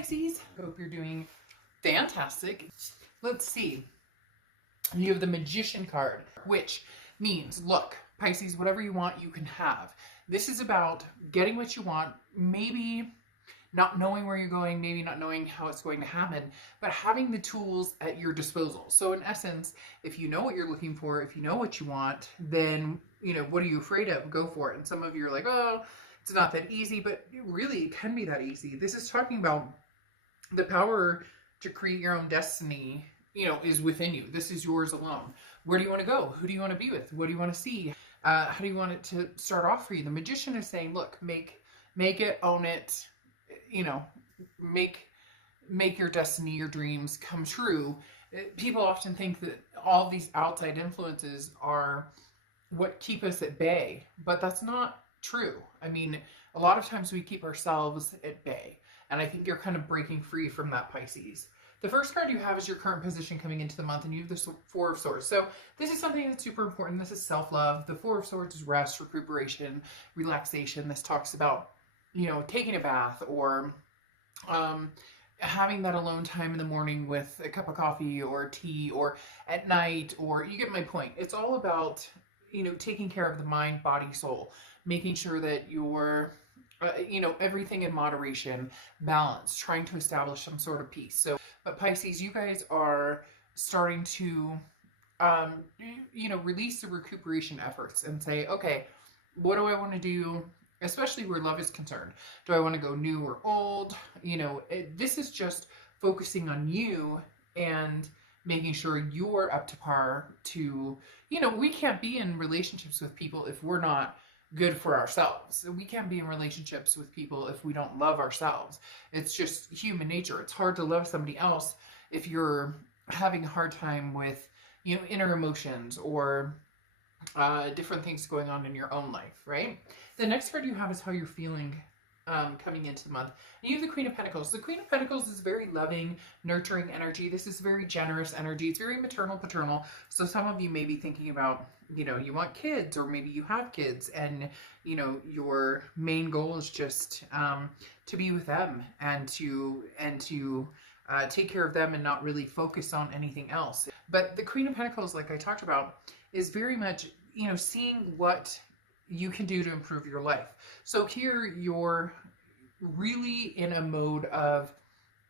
Pisces. Hope you're doing fantastic. Let's see. You have the Magician card, which means, look, Pisces, whatever you want, you can have. This is about getting what you want, maybe not knowing where you're going, maybe not knowing how it's going to happen, but having the tools at your disposal. So in essence, if you know what you're looking for, if you know what you want, then, what are you afraid of? Go for it. And some of you are like, oh, it's not that easy, but it can be that easy. This is talking about the power to create your own destiny, is within you. This is yours alone. Where do you want to go? Who do you want to be with? What do you want to see? How do you want it to start off for you? The Magician is saying, look, make it, own it, make your destiny, your dreams come true. People often think that all these outside influences are what keep us at bay, but that's not true. I mean, a lot of times we keep ourselves at bay, and I think you're kind of breaking free from that, Pisces. The first card you have is your current position coming into the month, and you have the Four of Swords. So this is something that's super important. This is self-love. The Four of Swords is rest, recuperation, relaxation. This talks about, taking a bath or having that alone time in the morning with a cup of coffee or tea, or at night, or you get my point. It's all about, taking care of the mind, body, soul, making sure that you're everything in moderation, balance, trying to establish some sort of peace. So, but Pisces, you guys are starting to, release the recuperation efforts and say, okay, what do I want to do? Especially where love is concerned. Do I want to go new or old? This is just focusing on you and making sure you're up to par to, we can't be in relationships with people if we're not good for ourselves. We can't be in relationships with people if we don't love ourselves. It's just human nature. It's hard to love somebody else if you're having a hard time with, inner emotions or different things going on in your own life, right? The next card you have is how you're feeling coming into the month. And you have the Queen of Pentacles. The Queen of Pentacles is very loving, nurturing energy. This is very generous energy. It's very maternal, paternal. So some of you may be thinking about, you want kids, or maybe you have kids, and, your main goal is just to be with them and to take care of them and not really focus on anything else. But the Queen of Pentacles, like I talked about, is very much, seeing what you can do to improve your life. So here you're really in a mode of,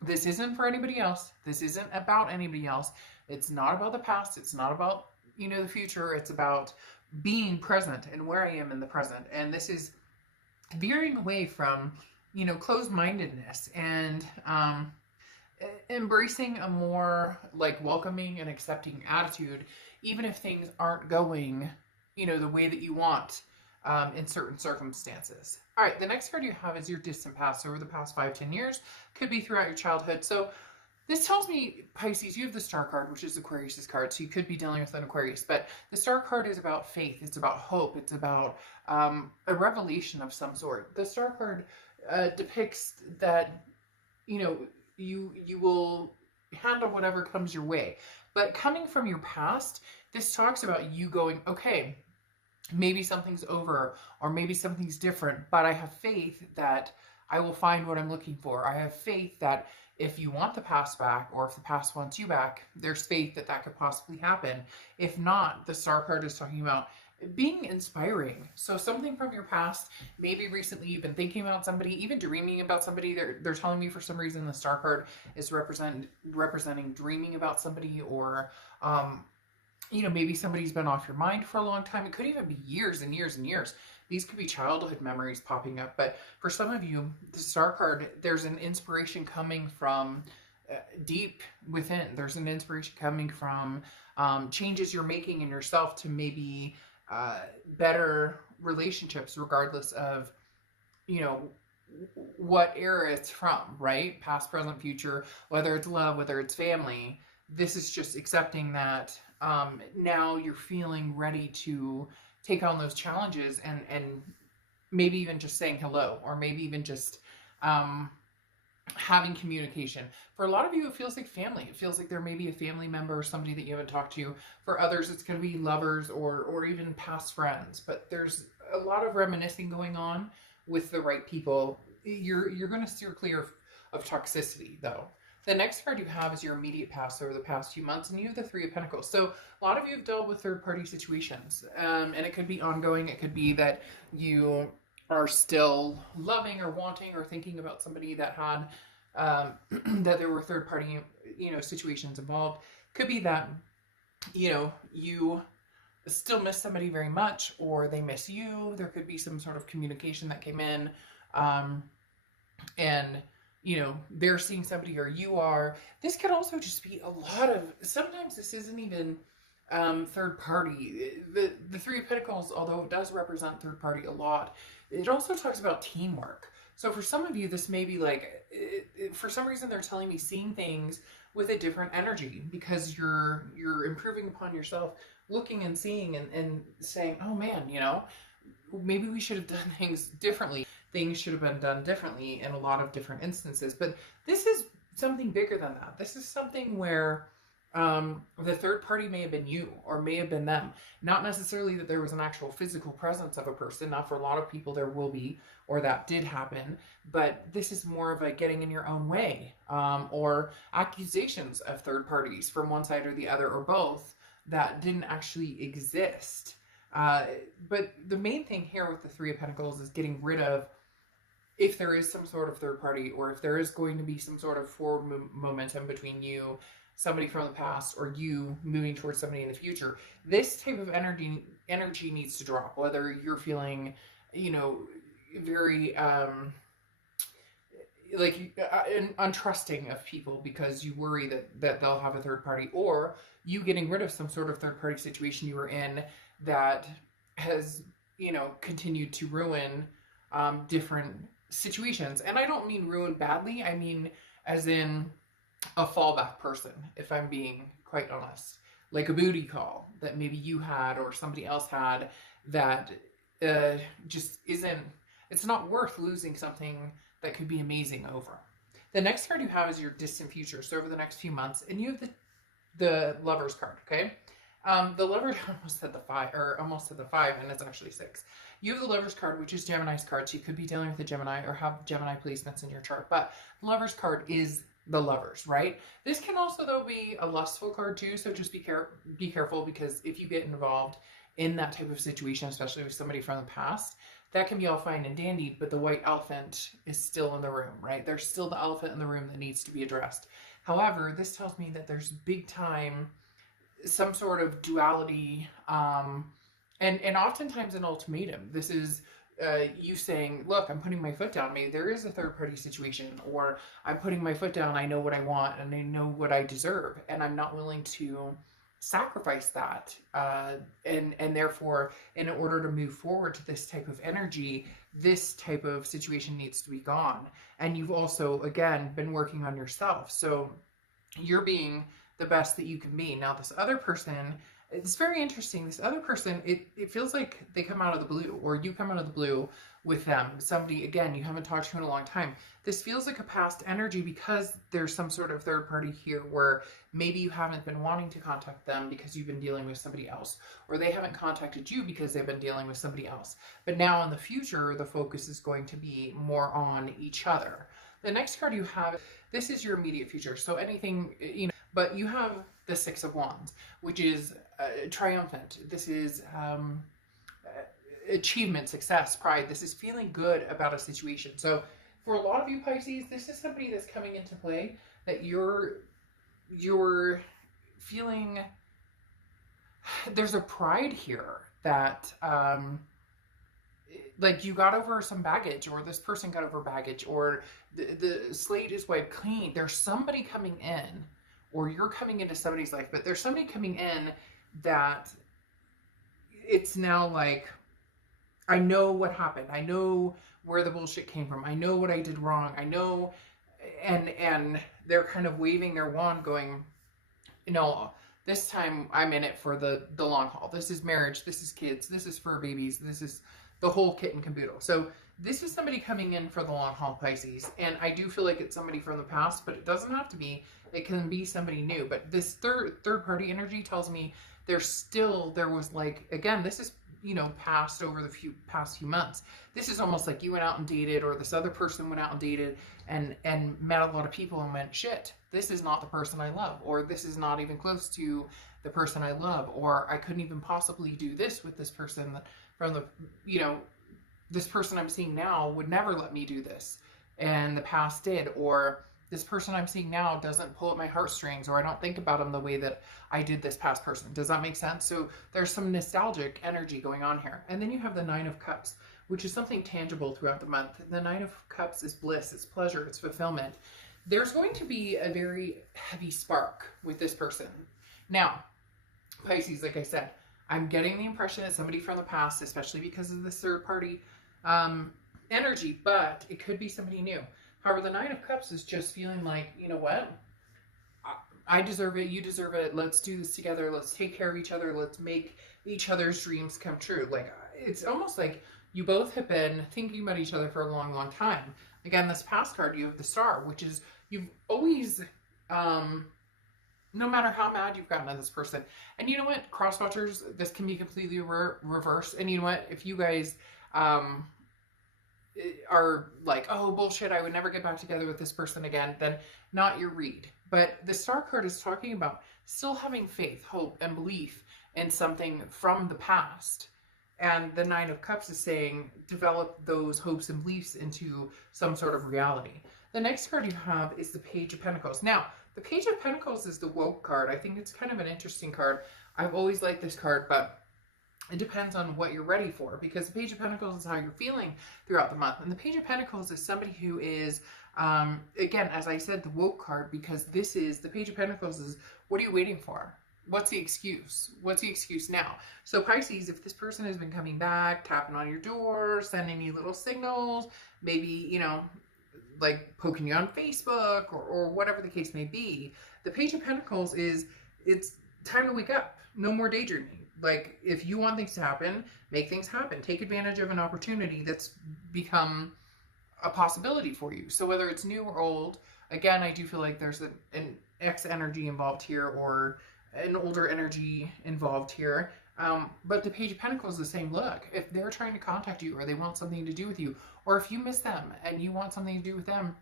this isn't for anybody else. This isn't about anybody else. It's not about the past. It's not about, the future. It's about being present and where I am in the present. And this is veering away from, closed-mindedness and embracing a more like welcoming and accepting attitude, even if things aren't going, the way that you want in certain circumstances. All right, the next card you have is your distant past, over the past 5-10 years. Could be throughout your childhood. So this tells me, Pisces, you have the Star card, which is Aquarius's card, so you could be dealing with an Aquarius. But the Star card is about faith. It's about hope. It's about a revelation of some sort. The Star card depicts that, you will handle whatever comes your way. But coming from your past, this talks about you going, okay, maybe something's over, or maybe something's different, but I have faith that I will find what I'm looking for. I have faith that if you want the past back, or if the past wants you back, there's faith that that could possibly happen. If not, the Star card is talking about being inspiring. So something from your past, maybe recently you've been thinking about somebody, even dreaming about somebody. They're telling me for some reason the Star card is representing dreaming about somebody, or maybe somebody's been off your mind for a long time. It could even be years and years and years. These could be childhood memories popping up. But for some of you, the Star card, there's an inspiration coming from deep within. There's an inspiration coming from changes you're making in yourself to maybe better relationships, regardless of, what era it's from, right? Past, present, future, whether it's love, whether it's family. This is just accepting that now you're feeling ready to take on those challenges, and maybe even just saying hello, or maybe even just having communication. For a lot of you, it feels like family. It feels like there may be a family member or somebody that you haven't talked to. For others, it's going to be lovers or even past friends. But there's a lot of reminiscing going on with the right people. You're going to steer clear of toxicity, though. The next card you have is your immediate past over the past few months, and you have the Three of Pentacles. So a lot of you have dealt with third-party situations, and it could be ongoing. It could be that you are still loving or wanting or thinking about somebody that had that there were third-party, situations involved. Could be that, you still miss somebody very much, or they miss you. There could be some sort of communication that came in, and they're seeing somebody or you are. This could also just be a lot of, sometimes this isn't even third party. The Three of Pentacles, although it does represent third party a lot, it also talks about teamwork. So for some of you, this may be like, for some reason they're telling me seeing things with a different energy, because you're improving upon yourself, looking and seeing and saying, oh man, maybe we should have done things differently. Things should have been done differently in a lot of different instances. But this is something bigger than that. This is something where the third party may have been you or may have been them. Not necessarily that there was an actual physical presence of a person. Now, for a lot of people, there will be, or that did happen. But this is more of a getting in your own way, or accusations of third parties from one side or the other, or both, that didn't actually exist. But the main thing here with the Three of Pentacles is getting rid of, if there is some sort of third party, or if there is going to be some sort of forward momentum between you, somebody from the past, or you moving towards somebody in the future, this type of energy needs to drop. Whether you're feeling, very untrusting of people because you worry that they'll have a third party, or you getting rid of some sort of third party situation you were in that has, continued to ruin different situations. And I don't mean ruin badly. I mean as in a fallback person, if I'm being quite honest. Like a booty call that maybe you had or somebody else had that just isn't, it's not worth losing something that could be amazing over. The next card you have is your distant future. So over the next few months, and you have the Lovers card, okay? The Lover, almost said the five, and it's actually 6. You have the Lovers card, which is Gemini's card, so you could be dealing with a Gemini or have Gemini placements in your chart, but the Lovers card is the Lovers, right? This can also, though, be a lustful card too, so just be careful, because if you get involved in that type of situation, especially with somebody from the past, that can be all fine and dandy, but the white elephant is still in the room, right? There's still the elephant in the room that needs to be addressed. However, this tells me that there's big time some sort of duality, and oftentimes an ultimatum. This is you saying, look, I'm putting my foot down. Maybe there is a third party situation, or I'm putting my foot down. I know what I want and I know what I deserve, and I'm not willing to sacrifice that. And therefore, in order to move forward to this type of energy, this type of situation needs to be gone. And you've also, again, been working on yourself. So you're being the best that you can be. Now, this other person, it's very interesting. This other person, it feels like they come out of the blue, or you come out of the blue with them. Somebody, again, you haven't talked to in a long time. This feels like a past energy, because there's some sort of third party here where maybe you haven't been wanting to contact them because you've been dealing with somebody else, or they haven't contacted you because they've been dealing with somebody else. But now in the future, the focus is going to be more on each other. The next card you have, this is your immediate future. So anything, but you have the Six of Wands, which is triumphant. This is achievement, success, pride. This is feeling good about a situation. So for a lot of you Pisces, this is somebody that's coming into play that you're feeling. There's a pride here that like you got over some baggage, or this person got over baggage, or the slate is wiped clean. There's somebody coming in, or you're coming into somebody's life, but there's somebody coming in that it's now like, I know what happened. I know where the bullshit came from. I know what I did wrong. I know, and they're kind of waving their wand going, this time I'm in it for the long haul. This is marriage. This is kids. This is fur babies. This is the whole kit and caboodle. So this is somebody coming in for the long haul, Pisces. And I do feel like it's somebody from the past, but it doesn't have to be. It can be somebody new. But this third party energy tells me there was like, again, this is passed over the past few months. This is almost like you went out and dated, or this other person went out and dated and met a lot of people and went, shit, this is not the person I love, or this is not even close to the person I love, or I couldn't even possibly do this with this person from the, this person I'm seeing now would never let me do this, and the past did, or this person I'm seeing now doesn't pull at my heartstrings, or I don't think about them the way that I did this past person. Does that make sense? So there's some nostalgic energy going on here. And then you have the Nine of Cups, which is something tangible throughout the month. The Nine of Cups is bliss, it's pleasure, it's fulfillment. There's going to be a very heavy spark with this person. Now, Pisces, like I said, I'm getting the impression that somebody from the past, especially because of this third party energy, but it could be somebody new. However, the Nine of Cups is just feeling like, you know what? I deserve it. You deserve it. Let's do this together. Let's take care of each other. Let's make each other's dreams come true. Like, it's almost like you both have been thinking about each other for a long, long time. Again, this past card, you have the Star, which is you've always, no matter how mad you've gotten at this person. And you know what? Cross-watchers, this can be completely reversed. And you know what? If you guys, are like, oh, bullshit, I would never get back together with this person again, then not your read. But the Star card is talking about still having faith, hope, and belief in something from the past. And the Nine of Cups is saying, develop those hopes and beliefs into some sort of reality. The next card you have is the Page of Pentacles. Now, the Page of Pentacles is the woke card. I think it's kind of an interesting card. I've always liked this card, but it depends on what you're ready for, because the Page of Pentacles is how you're feeling throughout the month. And the Page of Pentacles is somebody who is, again, as I said, the woke card, because this is, the Page of Pentacles is, what are you waiting for? What's the excuse? What's the excuse now? So Pisces, if this person has been coming back, tapping on your door, sending you little signals, maybe, like poking you on Facebook or whatever the case may be, the Page of Pentacles is, it's time to wake up. No more daydreaming. Like, if you want things to happen, make things happen. Take advantage of an opportunity that's become a possibility for you. So whether it's new or old, again, I do feel like there's an X energy involved here, or an older energy involved here. But the Page of Pentacles is saying, look, if they're trying to contact you, or they want something to do with you, or if you miss them and you want something to do with them,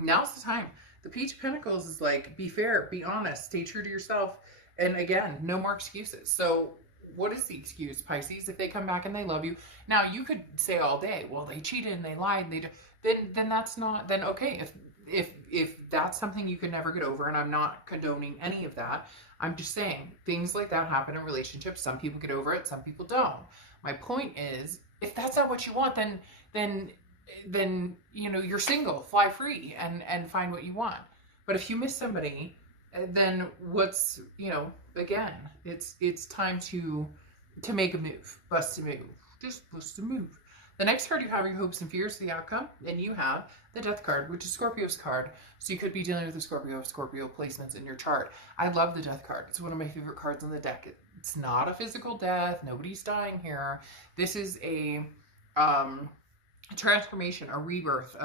now's the time. The Page of Pentacles is like, be fair, be honest, stay true to yourself. And again, no more excuses. So what is the excuse, Pisces? If they come back and they love you, now you could say all day, well, they cheated and they lied, and then that's not, then okay, if that's something you could never get over, and I'm not condoning any of that, I'm just saying things like that happen in relationships. Some people get over it, some people don't. My point is, if that's not what you want, then you're single, fly free, and find what you want. But if you miss somebody, then what's, again, it's time to make a move. Bust a move. Just bust a move. The next card you have are your hopes and fears, the outcome, and you have the Death card, which is Scorpio's card. So you could be dealing with a Scorpio placements in your chart. I love the Death card. It's one of my favorite cards on the deck. It's not a physical death. Nobody's dying here. This is a transformation, a rebirth,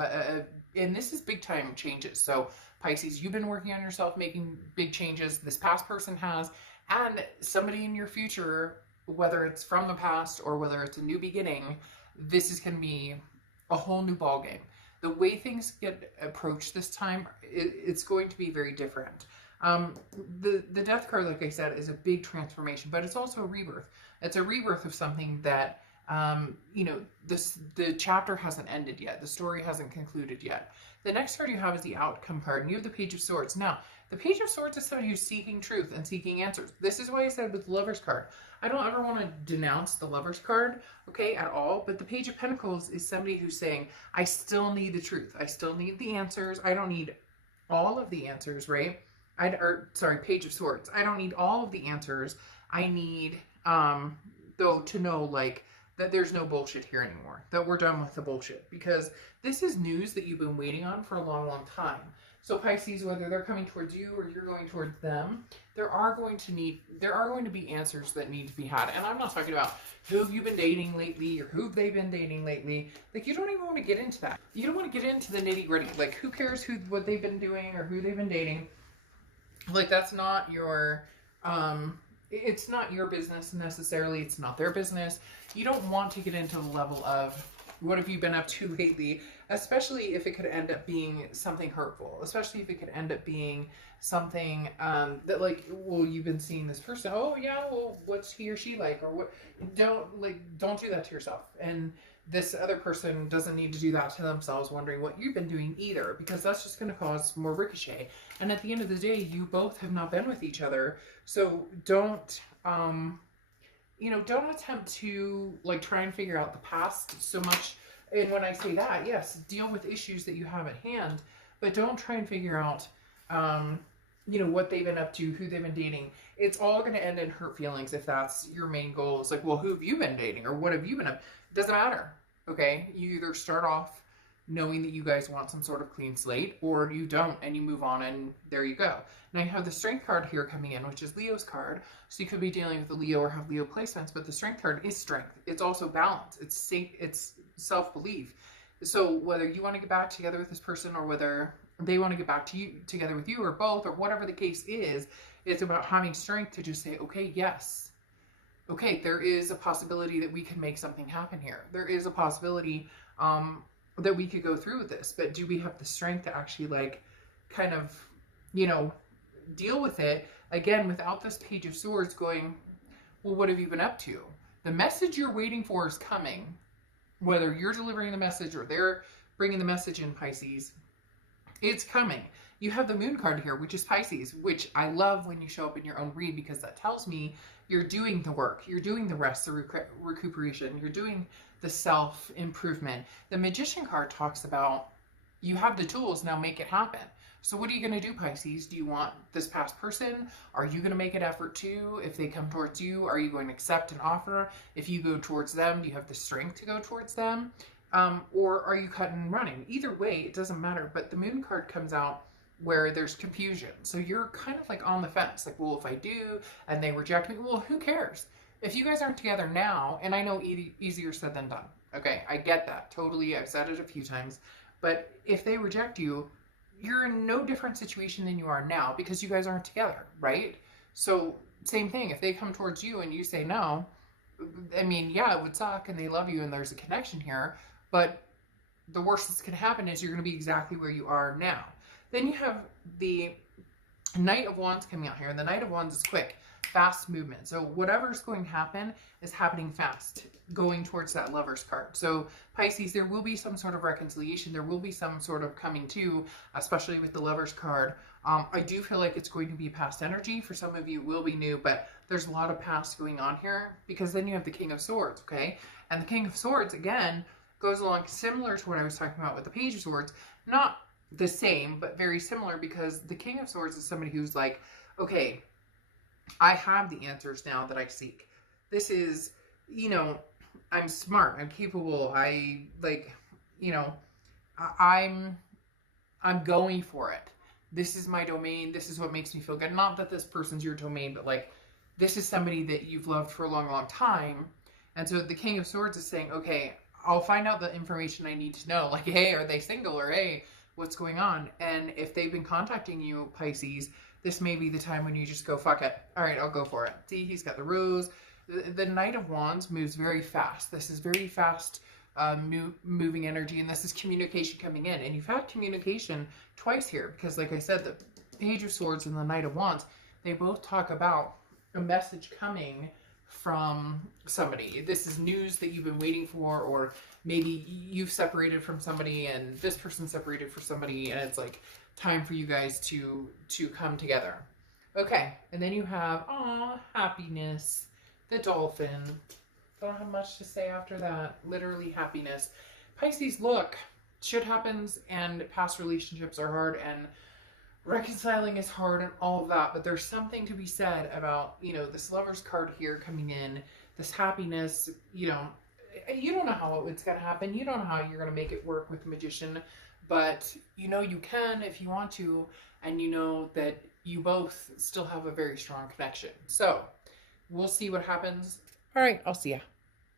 and this is big time changes. So Pisces, you've been working on yourself, making big changes. This past person has, and somebody in your future, whether it's from the past or whether it's a new beginning, this is going to be a whole new ball game. The way things get approached this time, it's going to be very different. The Death card, like I said, is a big transformation, but it's also a rebirth. It's a rebirth of something that, the chapter hasn't ended yet. The story hasn't concluded yet. The next card you have is the Outcome card, and you have the Page of Swords. Now, the Page of Swords is somebody who's seeking truth and seeking answers. This is why I said with the Lover's card, I don't ever want to denounce the Lover's card, okay, at all, but the Page of Pentacles is somebody who's saying, I still need the truth. I still need the answers. I don't need all of the answers, right? Page of Swords. I don't need all of the answers. I need, though, to know, like, that there's no bullshit here anymore, that we're done with the bullshit, because this is news that you've been waiting on for a long, long time. So Pisces, whether they're coming towards you or you're going towards them, there are going to be answers that need to be had. And I'm not talking about who have you been dating lately or who have they been dating lately. Like, you don't even want to get into that. You don't want to get into the nitty gritty. Like, who cares what they've been doing or who they've been dating? Like, that's not your it's not your business necessarily. It's not their business. You don't want to get into the level of what have you been up to lately, especially if it could end up being something hurtful, especially if it could end up being something that like, well, you've been seeing this person. Oh yeah, well, what's he or she like, or what? Don't do that to yourself. And this other person doesn't need to do that to themselves, wondering what you've been doing either, because that's just going to cause more ricochet. And at the end of the day, you both have not been with each other, so don't don't attempt to like try and figure out the past so much. And when I say that, yes, deal with issues that you have at hand, but don't try and figure out what they've been up to, who they've been dating. It's all going to end in hurt feelings if that's your main goal. It's like, well, who have you been dating, or what have you been up? It doesn't matter. Okay, you either start off knowing that you guys want some sort of clean slate, or you don't and you move on, and there you go. Now you have the Strength card here coming in, which is Leo's card. So you could be dealing with a Leo or have Leo placements, but the Strength card is strength. It's also balance. It's safe. It's self-belief. So whether you want to get back together with this person, or whether they want to get back to you together with you, or both, or whatever the case is, it's about having strength to just say, okay, yes. Okay, there is a possibility that we can make something happen here. There is a possibility that we could go through with this, but do we have the strength to actually like kind of, deal with it again without this Page of Swords going, well, what have you been up to? The message you're waiting for is coming, whether you're delivering the message or they're bringing the message in, Pisces. It's coming. You have the Moon card here, which is Pisces, which I love when you show up in your own read, because that tells me you're doing the work, you're doing the rest, the recuperation, you're doing the self-improvement. The Magician card talks about you have the tools, now make it happen. So what are you going to do, Pisces? Do you want this past person? Are you going to make an effort too? If they come towards you, are you going to accept an offer? If you go towards them, do you have the strength to go towards them? Or are you cutting and running? Either way, it doesn't matter. But the Moon card comes out where there's confusion. So you're kind of like on the fence. Like, well, if I do and they reject me, well, who cares? If you guys aren't together now, and I know easier said than done. Okay, I get that. Totally. I've said it a few times. But if they reject you, you're in no different situation than you are now, because you guys aren't together, right? So same thing. If they come towards you and you say no, I mean, yeah, it would suck, and they love you and there's a connection here, but the worst that's going to happen is you're going to be exactly where you are now. Then you have the Knight of Wands coming out here, and the Knight of Wands is quick, fast movement. So whatever's going to happen is happening fast, going towards that Lover's card. So Pisces, there will be some sort of reconciliation. There will be some sort of coming to, especially with the Lover's card. I do feel like it's going to be past energy. For some of you, it will be new, but there's a lot of past going on here, because then you have the King of Swords, okay? And the King of Swords, again, goes along similar to what I was talking about with the Page of Swords. Not the same, but very similar, because the King of Swords is somebody who's like, okay, I have the answers now that I seek. This is, I'm smart, I'm capable, I'm going for it. This is my domain. This is what makes me feel good. Not that this person's your domain, but like, this is somebody that you've loved for a long, long time. And so the King of Swords is saying, okay, I'll find out the information I need to know. Like, hey, are they single? Or hey, what's going on? And if they've been contacting you, Pisces, this may be the time when you just go, fuck it. All right, I'll go for it. See, he's got the rose. The Knight of Wands moves very fast. This is very fast moving energy, and this is communication coming in. And you've had communication twice here, because like I said, the Page of Swords and the Knight of Wands, they both talk about a message coming from somebody. This is news that you've been waiting for, or maybe you've separated from somebody and this person separated from somebody, and it's like time for you guys to come together. Okay, and then you have happiness, the dolphin. Don't have much to say after that. Literally happiness. Pisces, look, shit happens, and past relationships are hard, and reconciling is hard, and all of that, but there's something to be said about, this Lover's card here coming in, this happiness. You don't know how it's going to happen. You don't know how you're going to make it work with the Magician, but you can if you want to, and you know that you both still have a very strong connection. So we'll see what happens. All right, I'll see ya.